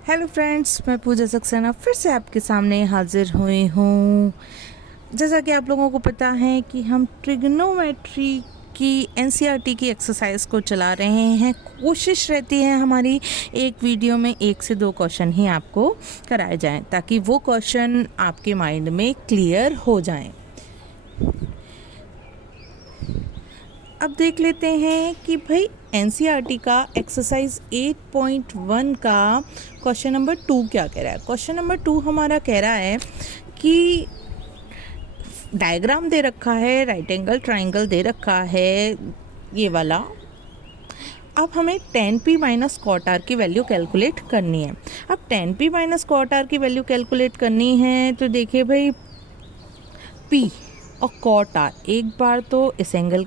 Hello friends, मैं पूजा सक्सेना फिर से आपके सामने हाजिर हुई हूँ। जैसा कि आप लोगों को पता है कि हम ट्रिग्नोमेट्री की एनसीईआरटी की एक्सरसाइज को चला रहे हैं। कोशिश रहती है हमारी एक वीडियो में 1 से 2 क्वेश्चन ही आपको कराए जाएं ताकि वो क्वेश्चन आपके माइंड में क्लियर हो जाएं। अब देख लेते हैं कि भाई एनसीईआरटी का एक्सरसाइज 8.1 का क्वेश्चन नंबर 2 क्या कह रहा है। क्वेश्चन नंबर 2 हमारा कह रहा है कि डायग्राम दे रखा है, राइट एंगल ट्राइंगल दे रखा है ये वाला। अब हमें tan p minus cot R की वैल्यू कैलकुलेट करनी है। अब tan p minus cot R की वैल्यू कैलकुलेट करनी है तो देखिए भाई p और कॉट आर, एक बार तो इस एंगल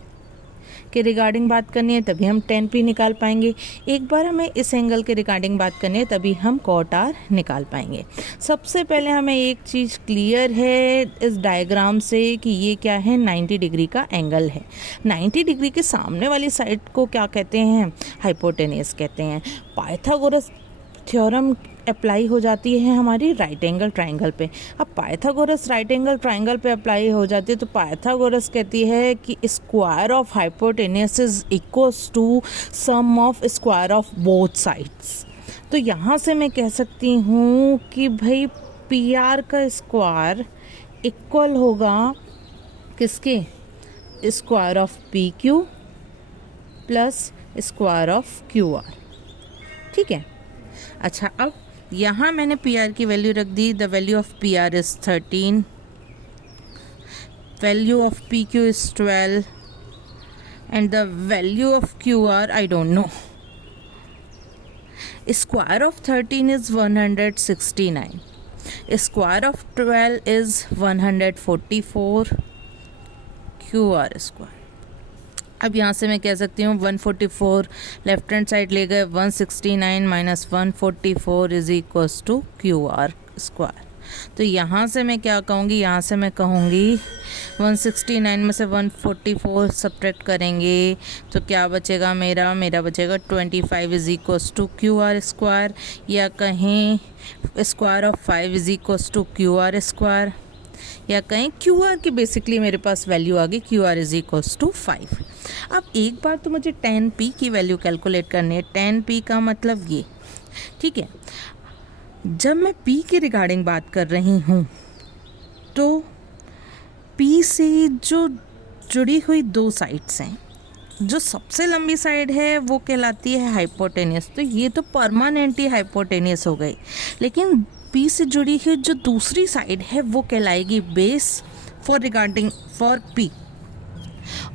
के रिगार्डिंग बात करनी है तभी हम tan p निकाल पाएंगे, एक बार हमें इस एंगल के रिगार्डिंग बात करनी है तभी हम cot r निकाल पाएंगे। सबसे पहले हमें एक चीज़ क्लियर है इस डायग्राम से कि ये क्या है, 90 डिग्री का एंगल है। 90 डिग्री के सामने वाली साइड को क्या कहते हैं, हाइपोटेनियस कहते हैं। पाइथागोरस थ्योरम अप्लाई हो जाती है हमारी राइट एंगल ट्राइंगल पे। अब पाइथागोरस राइट एंगल ट्राइंगल पे अप्लाई हो जाती है तो पाइथागोरस कहती है कि square of hypotenuse is equals to sum of square of both sides. तो यहाँ से मैं कह सकती हूँ कि भाई पी आर का स्क्वायर इक्वल होगा किसके, square of P Q plus square of Q R. ठीक है। अच्छा, अब यहाँ मैंने पी आर की वैल्यू रख दी। The value of P R is 13, value of P Q is 12 and the value of Q R I don't know. Square of 13 is 169, square of 12 is 144 Q R square. अब यहाँ से मैं कह सकती हूँ 144 लेफ्ट हैंड साइड ले गए, 169 minus 144 is equals to Q R square. तो यहाँ से मैं क्या कहूँगी, यहाँ से मैं कहूँगी 169 में से 144 सब्ट्रैक्ट करेंगे तो क्या बचेगा, मेरा बचेगा 25 is equals to Q R square, या कहीं square of 5 is equals to Q R square, या कहीं क्यू आर की बेसिकली मेरे पास वैल्यू आ गई, Q R is equals to 5। अब एक बार तो मुझे tan p की वैल्यू कैलकुलेट करनी है। tan p का मतलब ये, ठीक है। जब मैं p के रिगार्डिंग बात कर रही हूँ तो p से जो जुड़ी हुई 2 साइड्स हैं, जो सबसे लंबी साइड है वो कहलाती है हाइपोटेनियस, तो ये तो परमानेंटली हाइपोटेनियस हो गई। लेकिन p से जुड़ी हुई जो दूसरी साइड है वो कहलाएगी base for regarding for p,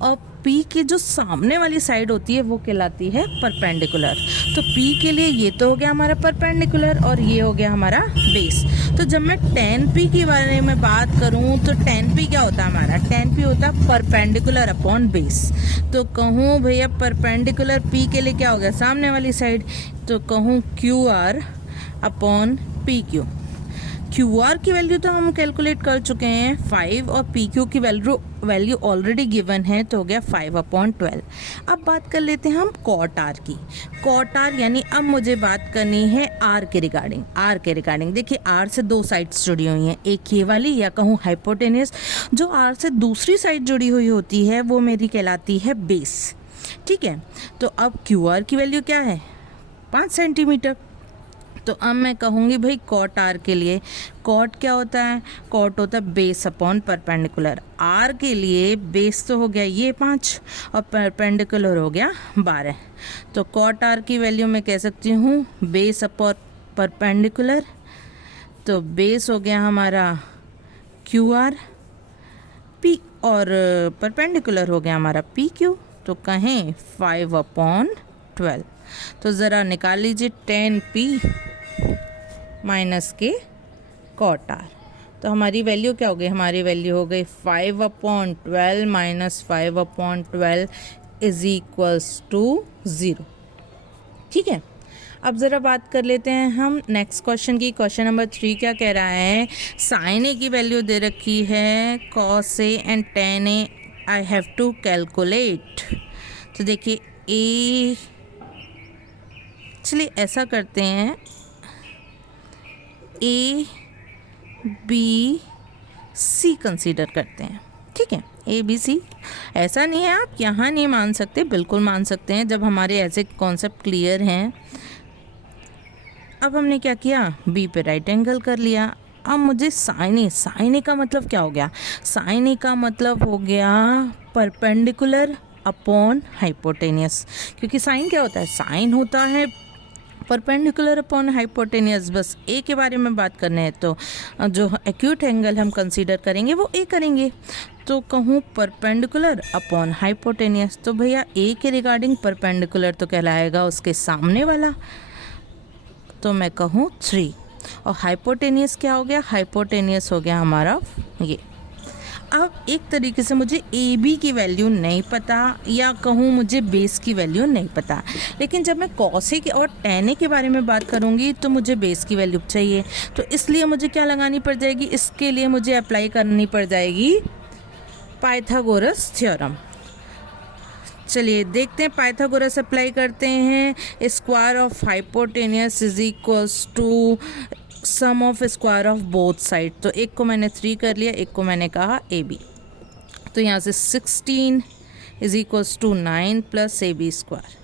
और P की जो सामने वाली साइड होती है वो कहलाती है परपेंडिकुलर। तो P के लिए ये तो हो गया हमारा परपेंडिकुलर और ये हो गया हमारा बेस। तो जब मैं tan P के बारे में बात करूँ तो tan P क्या होता है हमारा, tan P होता है परपेंडिकुलर अपॉन बेस। तो कहूँ भैया परपेंडिकुलर P के लिए क्या हो गया, सामने वाली साइड, तो कहूँ QR upon PQ। Q R की वैल्यू तो हम कैलकुलेट कर चुके हैं 5, और पी क्यू की वैल्यू ऑलरेडी गिवन है तो हो गया 5/12। अब बात कर लेते हैं हम कॉट आर की। कॉट आर यानी अब मुझे बात करनी है आर के रिगार्डिंग। देखिए आर से 2 साइड्स जुड़ी हुई हैं, एक ये वाली या कहूँ हाइपोटेनियस। जो आर से दूसरी साइड जुड़ी हुई होती है वो मेरी कहलाती है बेस। ठीक है। तो अब क्यू आर की वैल्यू क्या है, 5 सेंटीमीटर। तो अब मैं कहूँगी भाई कॉट आर के लिए, कॉट क्या होता है, कॉट होता है बेस अपॉन परपेंडिकुलर। आर के लिए बेस तो हो गया ये 5 और परपेंडिकुलर हो गया 12। तो कॉट आर की वैल्यू मैं कह सकती हूँ बेस अपॉन परपेंडिकुलर, तो बेस हो गया हमारा क्यू आर, पी और परपेंडिकुलर हो गया हमारा पी क्यू। तो कहें 5/12। तो ज़रा निकाल लीजिए tan p माइनस के कॉट आर। तो हमारी वैल्यू क्या हो गई, हमारी वैल्यू हो गई 5/12 माइनस 5/12 इज इक्वल्स टू 0। ठीक है। अब ज़रा बात कर लेते हैं हम नेक्स्ट क्वेश्चन की। क्वेश्चन नंबर 3 क्या कह रहा है, साइन ए की वैल्यू दे रखी है, cos A and tan A I have to calculate. तो देखिए ए, चलिए ऐसा करते हैं, ए बी सी कंसीडर करते हैं, ठीक है, ए बी सी। ऐसा नहीं है आप यहाँ नहीं मान सकते, बिल्कुल मान सकते हैं जब हमारे ऐसे कॉन्सेप्ट क्लियर हैं। अब हमने क्या किया, बी पे राइट एंगल कर लिया। अब मुझे साइन ए का मतलब क्या हो गया, साइन ए का मतलब हो गया परपेंडिकुलर अपॉन हाइपोटेनियस, क्योंकि साइन क्या होता है, साइन होता है परपेंडिकुलर अपॉन हाइपोटेनियस। बस ए के बारे में बात करने हैं तो जो एक्यूट एंगल हम कंसीडर करेंगे वो ए करेंगे। तो कहूँ परपेंडिकुलर अपॉन हाइपोटेनियस, तो भैया ए के रिगार्डिंग परपेंडिकुलर तो कहलाएगा उसके सामने वाला, तो मैं कहूँ 3। और हाइपोटेनियस क्या हो गया, हाइपोटेनियस हो गया हमारा ये। अब एक तरीके से मुझे ए बी की वैल्यू नहीं पता, या कहूँ मुझे बेस की वैल्यू नहीं पता, लेकिन जब मैं कॉस ए और टेन ए के बारे में बात करूँगी तो मुझे बेस की वैल्यू चाहिए। तो इसलिए मुझे क्या लगानी पड़ जाएगी, इसके लिए मुझे अप्लाई करनी पड़ जाएगी पाइथागोरस थ्योरम। चलिए देखते हैं, पाइथागोरस अप्लाई करते हैं। Square of hypotenuse is equals to sum of square of both side. तो एक को मैंने 3 कर लिया, एक को मैंने कहा ए बी। तो यहाँ से 16 is equals to 9 plus A B square.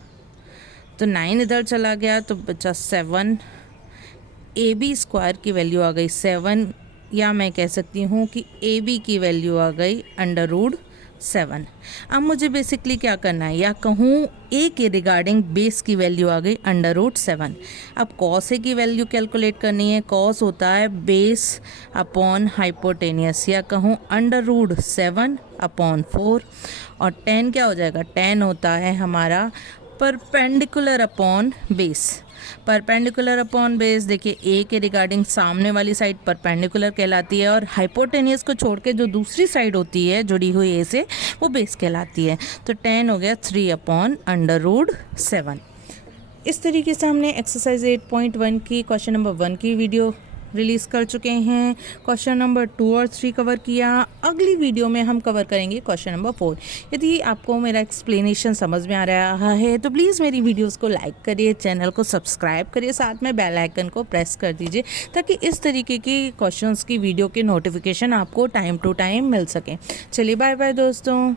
तो 9 इधर चला गया तो बचा 7, ए बी स्क्वायर की वैल्यू आ गई 7, या मैं कह सकती हूँ कि ए बी की वैल्यू आ गई √7। अब मुझे बेसिकली क्या करना है, या कहूँ ए के रिगार्डिंग बेस की वैल्यू आ गई √7। अब कॉस ए की वैल्यू कैलकुलेट करनी है। कॉस होता है बेस अपॉन हाइपोटेनियस, या कहूँ √7 अपॉन 4। और 10 क्या हो जाएगा, 10 होता है हमारा perpendicular upon base. Perpendicular upon base, देखिए ए के रिगार्डिंग सामने वाली साइड परपेंडिकुलर कहलाती है, और हाइपोटेनियस को छोड़ के जो दूसरी साइड होती है जुड़ी हुई ए से, वो बेस कहलाती है। तो 10 हो गया 3 अपॉन √7। इस तरीके से हमने एक्सरसाइज 8.1 की क्वेश्चन नंबर 1 की वीडियो रिलीज़ कर चुके हैं। क्वेश्चन नंबर 2 और 3 कवर किया। अगली वीडियो में हम कवर करेंगे क्वेश्चन नंबर 4। यदि आपको मेरा एक्सप्लेनेशन समझ में आ रहा है तो प्लीज़ मेरी वीडियोस को लाइक करिए, चैनल को सब्सक्राइब करिए, साथ में बेल आइकन को प्रेस कर दीजिए, ताकि इस तरीके की क्वेश्चंस की वीडियो के नोटिफिकेशन आपको टाइम टू टाइम मिल सकें। चलिए बाय बाय दोस्तों।